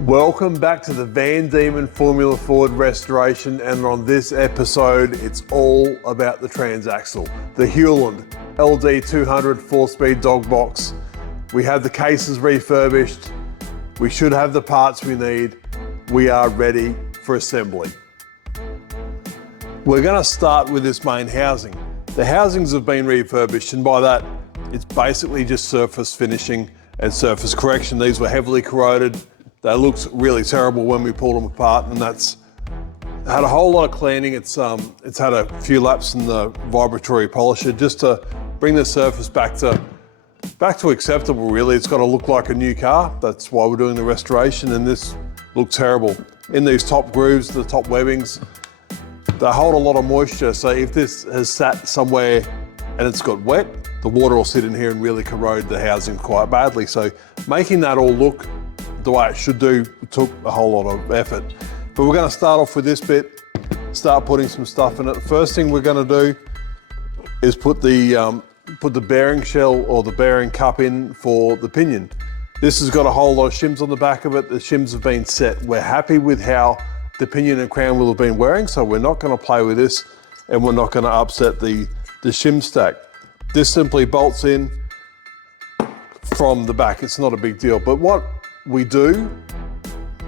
Welcome back to the Van Diemen Formula Ford restoration, and on this episode it's all about the transaxle, the Hewland LD200 4-speed dog box. We have the cases refurbished, we should have the parts we need, we are ready for assembly. We're going to start with this main housing. The housings have been refurbished, and by that it's basically just surface finishing and surface correction. These were heavily corroded. They looked really terrible when we pulled them apart, and that's had a whole lot of cleaning. It's had a few laps in the vibratory polisher just to bring the surface back to acceptable, really. It's got to look like a new car. That's why we're doing the restoration, and this looked terrible. In these top grooves, the top webbings, they hold a lot of moisture, so if this has sat somewhere and it's got wet, the water will sit in here and really corrode the housing quite badly. So making that all look the way it should do took a whole lot of effort. But we're going to start off with this bit, start putting some stuff in it. The first thing we're going to do is put the bearing shell or the bearing cup in for the pinion. This has got a whole lot of shims on the back of it. The shims have been set. We're happy with how the pinion and crown wheel have been wearing, so we're not going to play with this, and we're not going to upset the shim stack. This simply bolts in from the back. It's not a big deal. But what we do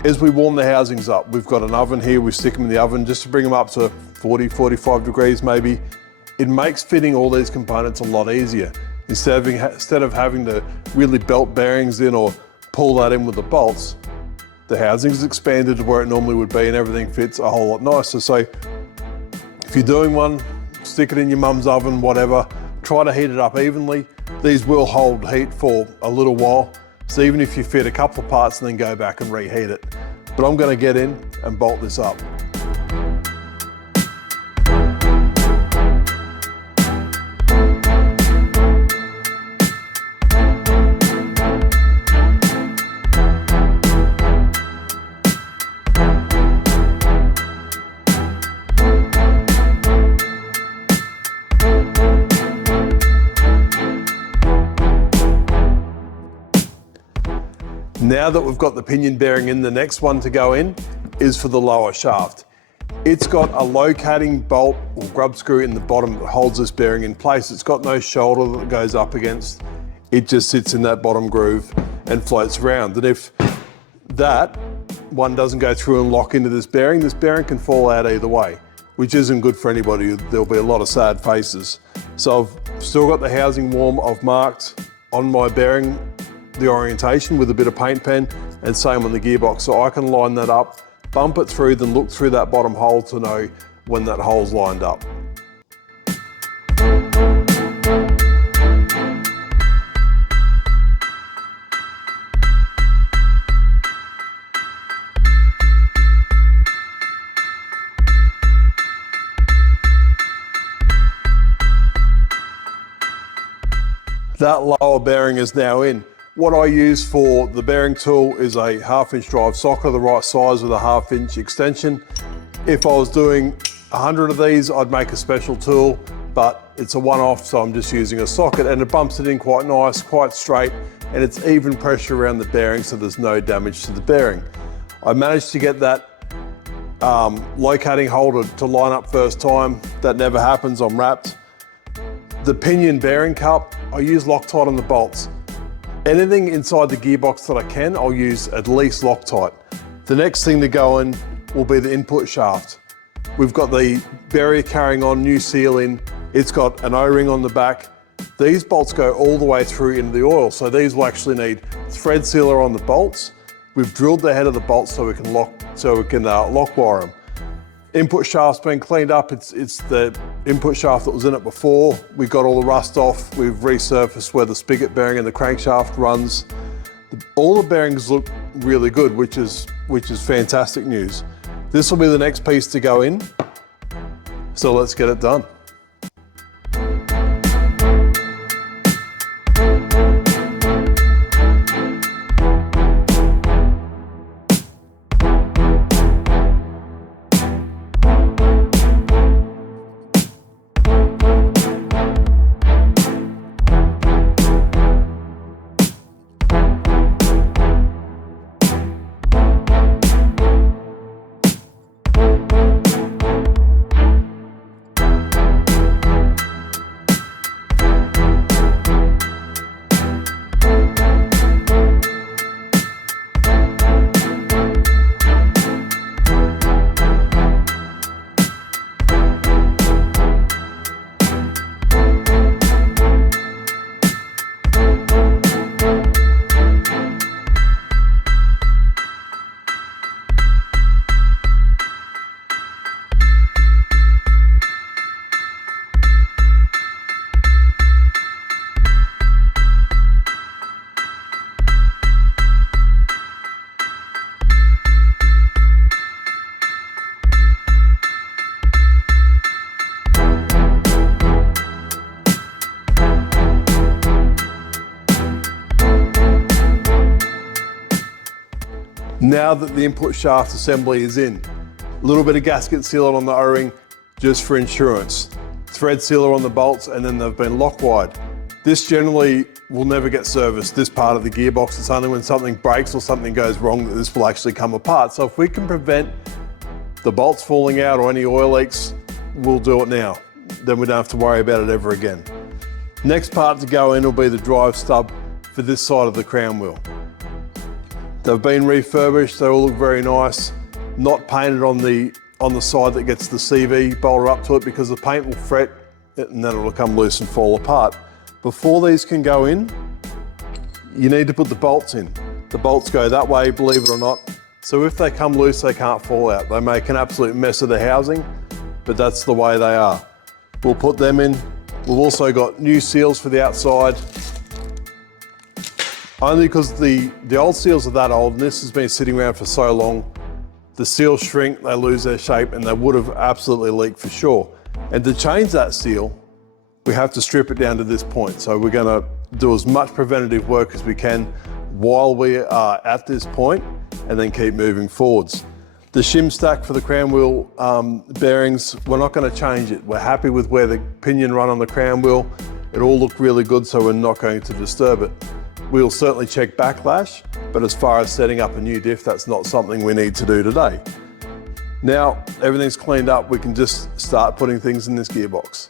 is we warm the housings up. We've got an oven here, we stick them in the oven just to bring them up to 40, 45 degrees maybe. It makes fitting all these components a lot easier. Instead of having to really belt bearings in or pull that in with the bolts, the housing's expanded to where it normally would be and everything fits a whole lot nicer. So if you're doing one, stick it in your mum's oven, whatever, try to heat it up evenly. These will hold heat for a little while. So even if you fit a couple of parts and then go back and reheat it. But I'm going to get in and bolt this up. Now that we've got the pinion bearing in, the next one to go in is for the lower shaft. It's got a locating bolt or grub screw in the bottom that holds this bearing in place. It's got no shoulder that it goes up against. It just sits in that bottom groove and floats around. And if that one doesn't go through and lock into this bearing can fall out either way, which isn't good for anybody. There'll be a lot of sad faces. So I've still got the housing warm. I've marked on my bearing the orientation with a bit of paint pen, and same on the gearbox, so I can line that up, bump it through, then look through that bottom hole to know when that hole's lined up. That lower bearing is now in. What I use for the bearing tool is a 1/2-inch drive socket of the right size with a 1/2-inch extension. If I was doing 100 of these, I'd make a special tool, but it's a one-off, so I'm just using a socket, and it bumps it in quite nice, quite straight, and it's even pressure around the bearing so there's no damage to the bearing. I managed to get that locating holder to line up first time. That never happens, I'm wrapped. The pinion bearing cup, I use Loctite on the bolts. Anything inside the gearbox that I can, I'll use at least Loctite. The next thing to go in will be the input shaft. We've got the barrier carrying on, new seal in. It's got an O-ring on the back. These bolts go all the way through into the oil, so these will actually need thread sealer on the bolts. We've drilled the head of the bolts so we can lock wire them. Input shaft's been cleaned up. It's the input shaft that was in it before. We got all the rust off. We've resurfaced where the spigot bearing and the crankshaft runs. All the bearings look really good, which is fantastic news. This will be the next piece to go in. So let's get it done. Now that the input shaft assembly is in, a little bit of gasket sealant on the O-ring just for insurance. Thread sealer on the bolts, and then they've been lock wide. This generally will never get serviced, this part of the gearbox. It's only when something breaks or something goes wrong that this will actually come apart. So if we can prevent the bolts falling out or any oil leaks, we'll do it now. Then we don't have to worry about it ever again. Next part to go in will be the drive stub for this side of the crown wheel. They've been refurbished, they all look very nice. Not painted on the side that gets the CV bolter up to it, because the paint will fret and then it'll come loose and fall apart. Before these can go in, you need to put the bolts in. The bolts go that way, believe it or not. So if they come loose, they can't fall out. They make an absolute mess of the housing, but that's the way they are. We'll put them in. We've also got new seals for the outside. Only because the old seals are that old and this has been sitting around for so long, the seals shrink, they lose their shape, and they would have absolutely leaked for sure. And to change that seal, we have to strip it down to this point. So we're gonna do as much preventative work as we can while we are at this point, and then keep moving forwards. The shim stack for the crown wheel bearings, we're not gonna change it. We're happy with where the pinion run on the crown wheel. It all looked really good, so we're not going to disturb it. We'll certainly check backlash, but as far as setting up a new diff, that's not something we need to do today. Now, everything's cleaned up, we can just start putting things in this gearbox.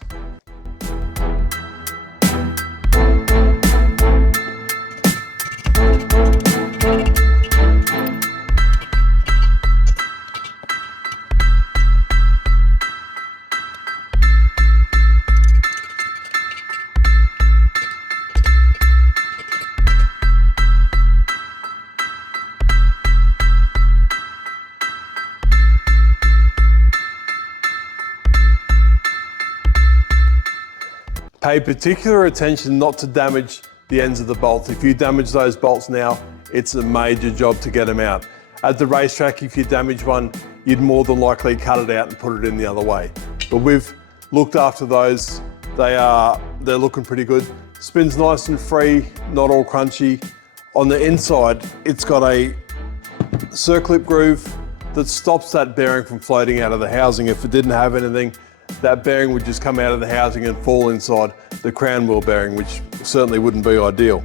Pay particular attention not to damage the ends of the bolts. If you damage those bolts now, it's a major job to get them out. At the racetrack, if you damage one, you'd more than likely cut it out and put it in the other way. But we've looked after those. They're looking pretty good. Spins nice and free, not all crunchy. On the inside, it's got a circlip groove that stops that bearing from floating out of the housing. If it didn't have anything, that bearing would just come out of the housing and fall inside the crown wheel bearing, which certainly wouldn't be ideal.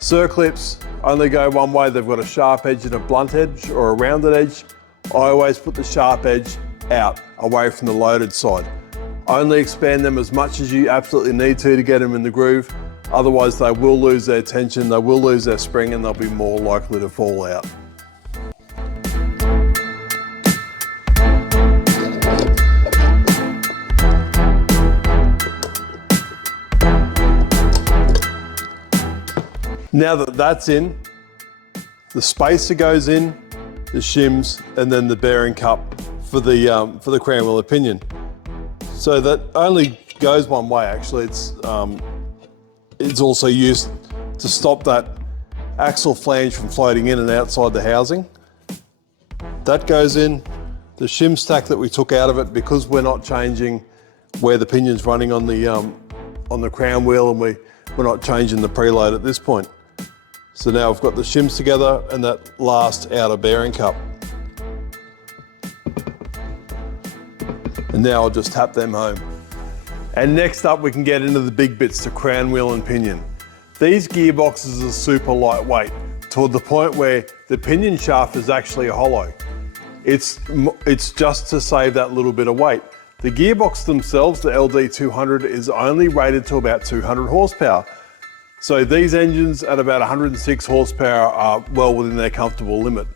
Circlips only go one way. They've got a sharp edge and a blunt edge or a rounded edge. I always put the sharp edge out, away from the loaded side. Only expand them as much as you absolutely need to get them in the groove. Otherwise they will lose their tension, they will lose their spring, and they'll be more likely to fall out. Now that that's in, the spacer goes in, the shims, and then the bearing cup for the crown wheel pinion. So that only goes one way actually. It's also used to stop that axle flange from floating in and outside the housing. That goes in. The shim stack that we took out of it, because we're not changing where the pinion's running on the crown wheel, and we're not changing the preload at this point. So now I've got the shims together and that last outer bearing cup. And now I'll just tap them home. And next up we can get into the big bits, the crown wheel and pinion. These gearboxes are super lightweight, to the point where the pinion shaft is actually hollow. It's just to save that little bit of weight. The gearbox themselves, the LD200, is only rated to about 200 horsepower. So these engines at about 106 horsepower are well within their comfortable limit.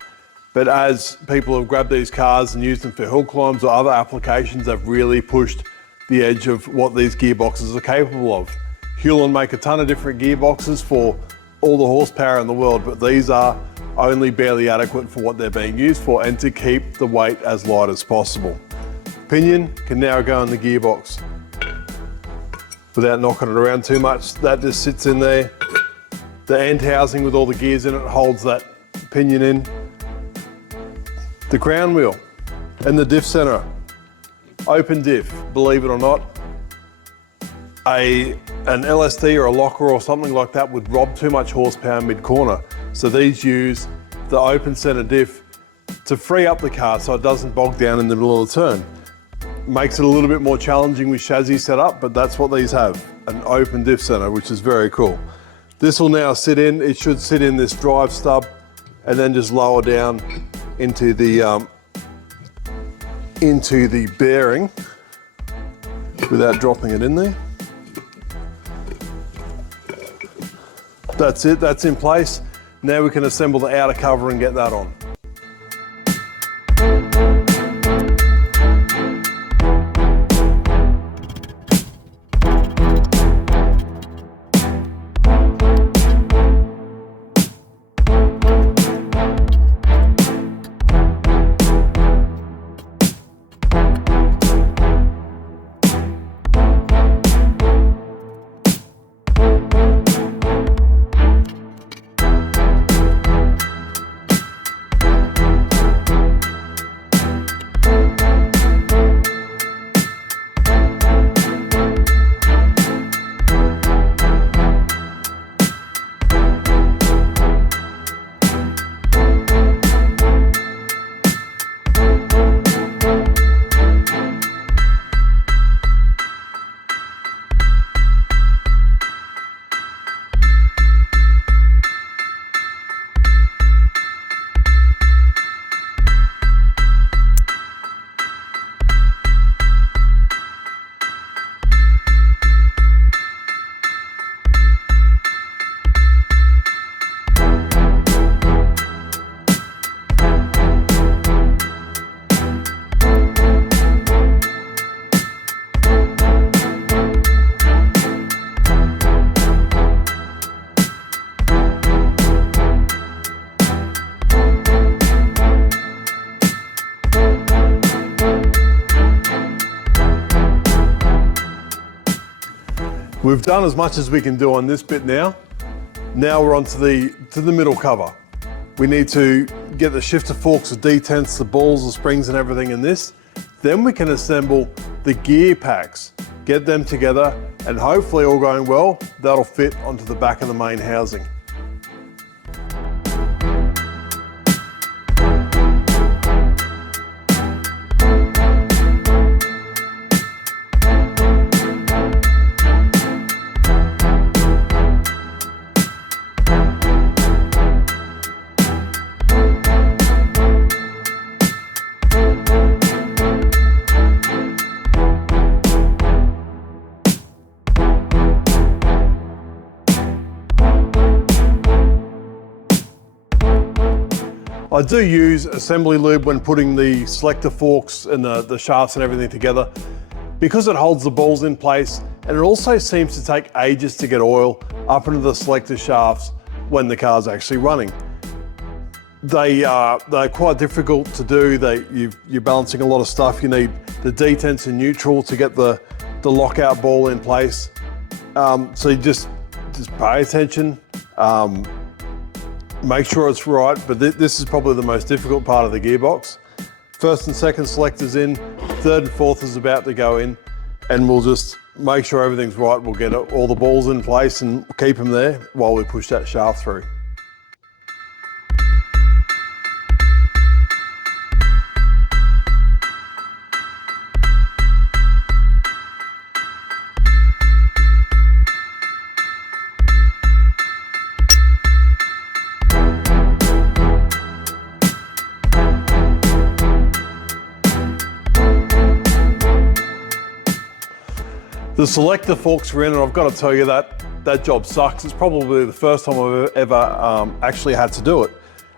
But as people have grabbed these cars and used them for hill climbs or other applications, they've really pushed the edge of what these gearboxes are capable of. Hewland make a ton of different gearboxes for all the horsepower in the world, but these are only barely adequate for what they're being used for, and to keep the weight as light as possible. Pinion can now go in the gearbox without knocking it around too much. That just sits in there. The end housing with all the gears in it holds that pinion in. The crown wheel and the diff center. Open diff, believe it or not. An LSD or a locker or something like that would rob too much horsepower mid-corner. So these use the open center diff to free up the car so it doesn't bog down in the middle of the turn. Makes it a little bit more challenging with chassis setup, but that's what these have, an open diff center, which is very cool. This will now sit in, it should sit in this drive stub and then just lower down into the bearing without dropping it in there. That's it, that's in place. Now we can assemble the outer cover and get that on. We've done as much as we can do on this bit now. Now we're on to the middle cover. We need to get the shifter forks, the detents, the balls, the springs and everything in this. Then we can assemble the gear packs, get them together, and hopefully all going well, that'll fit onto the back of the main housing. I do use assembly lube when putting the selector forks and the shafts and everything together because it holds the balls in place, and it also seems to take ages to get oil up into the selector shafts when the car's actually running. They're quite difficult to do. You're balancing a lot of stuff. You need the detents in neutral to get the lockout ball in place. So you just pay attention. Make sure it's right, but this is probably the most difficult part of the gearbox. First and second selectors in, third and fourth is about to go in, and we'll just make sure everything's right. We'll get all the balls in place and keep them there while we push that shaft through. The selector forks are in, and I've got to tell you that job sucks. It's probably the first time I've ever actually had to do it.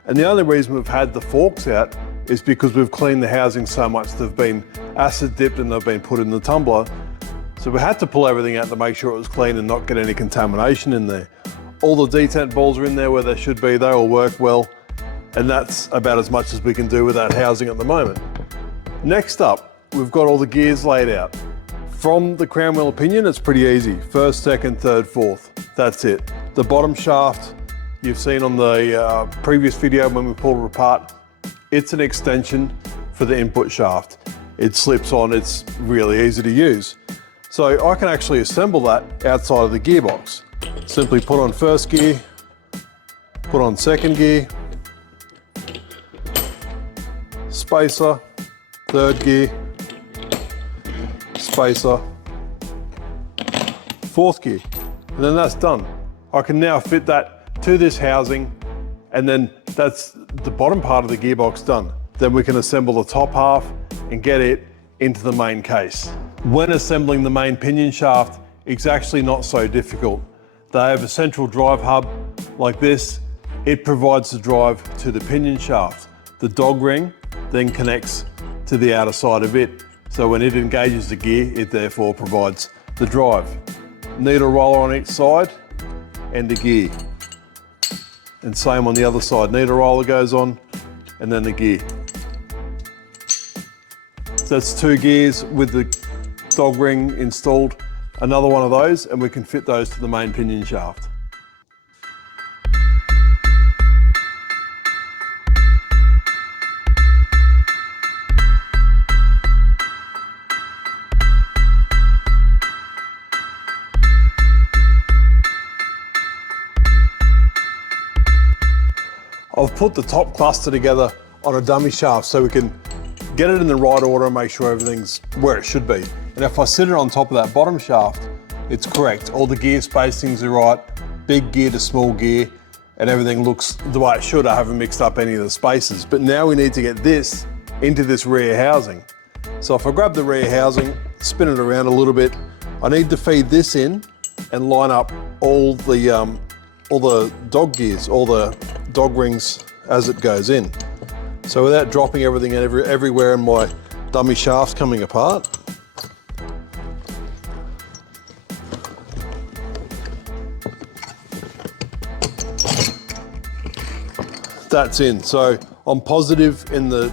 And the only reason we've had the forks out is because we've cleaned the housing so much. They've been acid dipped and they've been put in the tumbler. So we had to pull everything out to make sure it was clean and not get any contamination in there. All the detent balls are in there where they should be. They all work well. And that's about as much as we can do with that housing at the moment. Next up, we've got all the gears laid out. From the crown wheel pinion, it's pretty easy. First, second, third, fourth. That's it. The bottom shaft, you've seen on the previous video when we pulled it apart, it's an extension for the input shaft. It slips on, it's really easy to use. So I can actually assemble that outside of the gearbox. Simply put on first gear, put on second gear, spacer, third gear, spacer, fourth gear, and then that's done. I can now fit that to this housing, and then that's the bottom part of the gearbox done. Then we can assemble the top half and get it into the main case. When assembling the main pinion shaft, it's actually not so difficult. They have a central drive hub like this. It provides the drive to the pinion shaft. The dog ring then connects to the outer side of it. So when it engages the gear, it therefore provides the drive. Needle roller on each side and the gear. And same on the other side. Needle roller goes on and then the gear. So that's 2 gears with the dog ring installed. Another one of those and we can fit those to the main pinion shaft. I've put the top cluster together on a dummy shaft so we can get it in the right order and make sure everything's where it should be. And if I sit it on top of that bottom shaft, it's correct. All the gear spacings are right, big gear to small gear, and everything looks the way it should. I haven't mixed up any of the spaces. But now we need to get this into this rear housing. So if I grab the rear housing, spin it around a little bit, I need to feed this in and line up all the dog gears, all the dog rings as it goes in. So without dropping everything everywhere and my dummy shafts coming apart. That's in. So I'm positive in the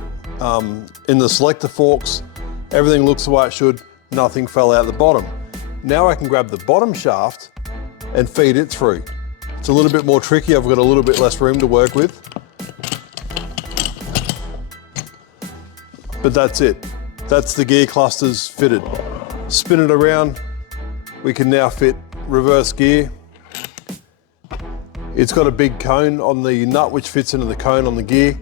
selector forks, everything looks the way it should, nothing fell out the bottom. Now I can grab the bottom shaft and feed it through. It's a little bit more tricky, I've got a little bit less room to work with. But that's it. That's the gear clusters fitted. Spin it around, we can now fit reverse gear. It's got a big cone on the nut which fits into the cone on the gear.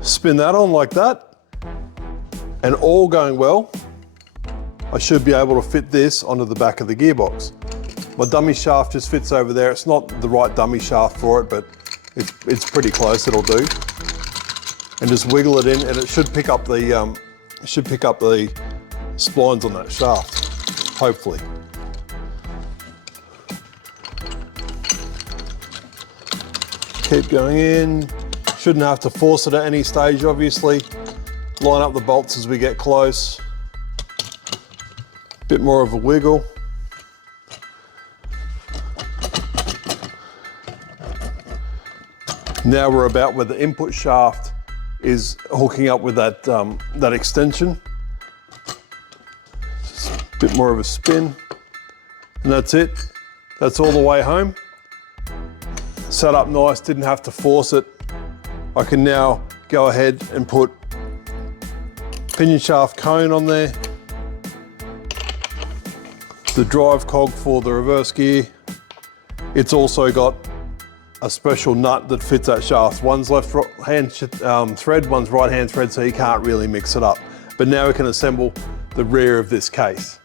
Spin that on like that, and all going well, I should be able to fit this onto the back of the gearbox. My dummy shaft just fits over there. It's not the right dummy shaft for it, but it's pretty close, it'll do. And just wiggle it in and it should pick up the splines on that shaft, hopefully. Keep going in. Shouldn't have to force it at any stage, obviously. Line up the bolts as we get close. Bit more of a wiggle. Now we're about where the input shaft is hooking up with that, that extension. Just a bit more of a spin. And that's it. That's all the way home. Set up nice, didn't have to force it. I can now go ahead and put pinion shaft cone on there. The drive cog for the reverse gear. It's also got a special nut that fits that shaft. One's left hand thread, one's right hand thread, so you can't really mix it up. But now we can assemble the rear of this case.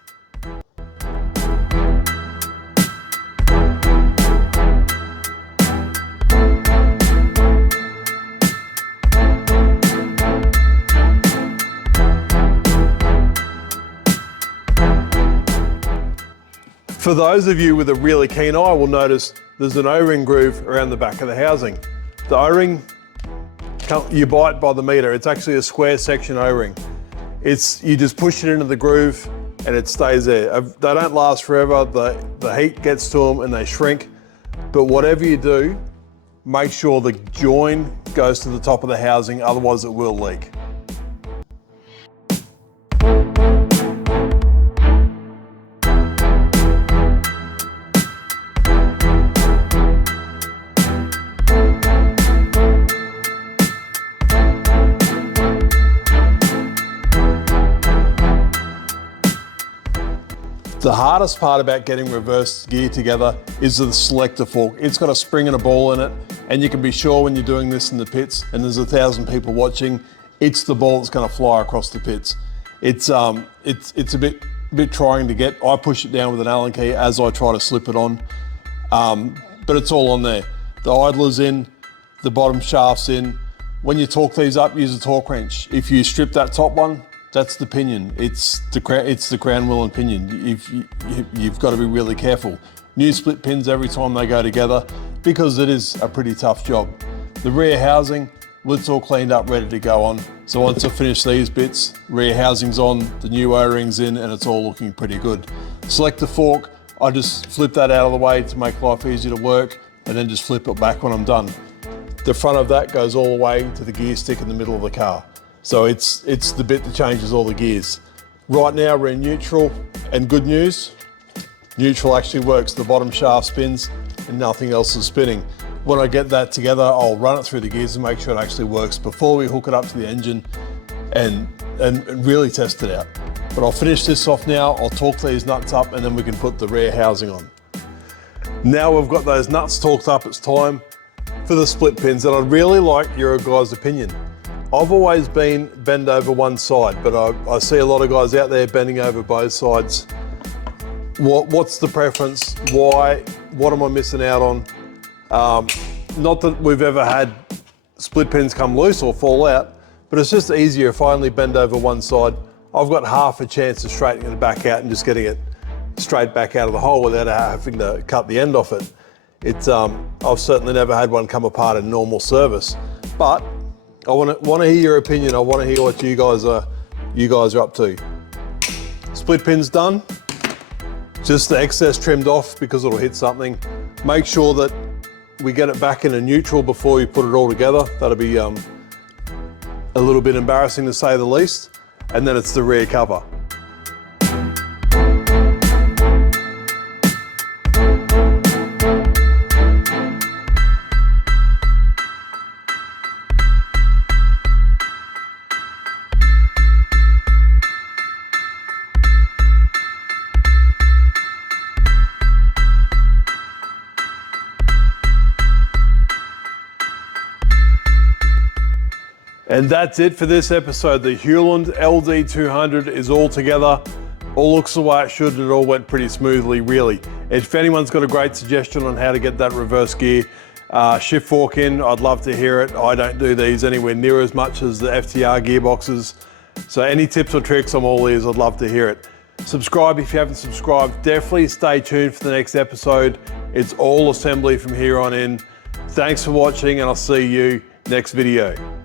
For those of you with a really keen eye will notice there's an O-ring groove around the back of the housing. The O-ring, you buy it by the meter. It's actually a square section O-ring. You just push it into the groove and it stays there. They don't last forever. The heat gets to them and they shrink. But whatever you do, make sure the join goes to the top of the housing, otherwise it will leak. The hardest part about getting reverse gear together is the selector fork. It's got a spring and a ball in it, and you can be sure when you're doing this in the pits and there's 1,000 people watching, it's the ball that's going to fly across the pits. It's a bit trying to get. I push it down with an Allen key as I try to slip it on, but it's all on there. The idler's in, the bottom shaft's in. When you torque these up, use a torque wrench. If you strip that top one, that's the pinion. It's the crown wheel and pinion. You've got to be really careful. New split pins every time they go together because it is a pretty tough job. The rear housing, it's all cleaned up, ready to go on. So once I finish these bits, rear housing's on, the new O-ring's in, and it's all looking pretty good. Selector fork, I just flip that out of the way to make life easier to work, and then just flip it back when I'm done. The front of that goes all the way to the gear stick in the middle of the car. So it's the bit that changes all the gears. Right now we're in neutral, and good news, neutral actually works. The bottom shaft spins and nothing else is spinning. When I get that together, I'll run it through the gears and make sure it actually works before we hook it up to the engine and really test it out. But I'll finish this off now, I'll torque these nuts up, and then we can put the rear housing on. Now we've got those nuts torqued up, it's time for the split pins, and I'd really like your guys' opinion. I've always been bend over one side, but I see a lot of guys out there bending over both sides. What's the preference? Why? What am I missing out on? Not that we've ever had split pins come loose or fall out, but it's just easier if I only bend over one side. I've got half a chance of straightening it back out and just getting it straight back out of the hole without having to cut the end off it. I've certainly never had one come apart in normal service, but I want to hear your opinion. I want to hear what you guys are up to. Split pin's done. Just the excess trimmed off because it'll hit something. Make sure that we get it back in a neutral before you put it all together. That'll be a little bit embarrassing to say the least. And then it's the rear cover. And that's it for this episode. The Hewland LD200 is all together. All looks the way it should, and it all went pretty smoothly, really. If anyone's got a great suggestion on how to get that reverse gear shift fork in, I'd love to hear it. I don't do these anywhere near as much as the FTR gearboxes. So any tips or tricks, I'm all ears. I'd love to hear it. Subscribe if you haven't subscribed. Definitely stay tuned for the next episode. It's all assembly from here on in. Thanks for watching, and I'll see you next video.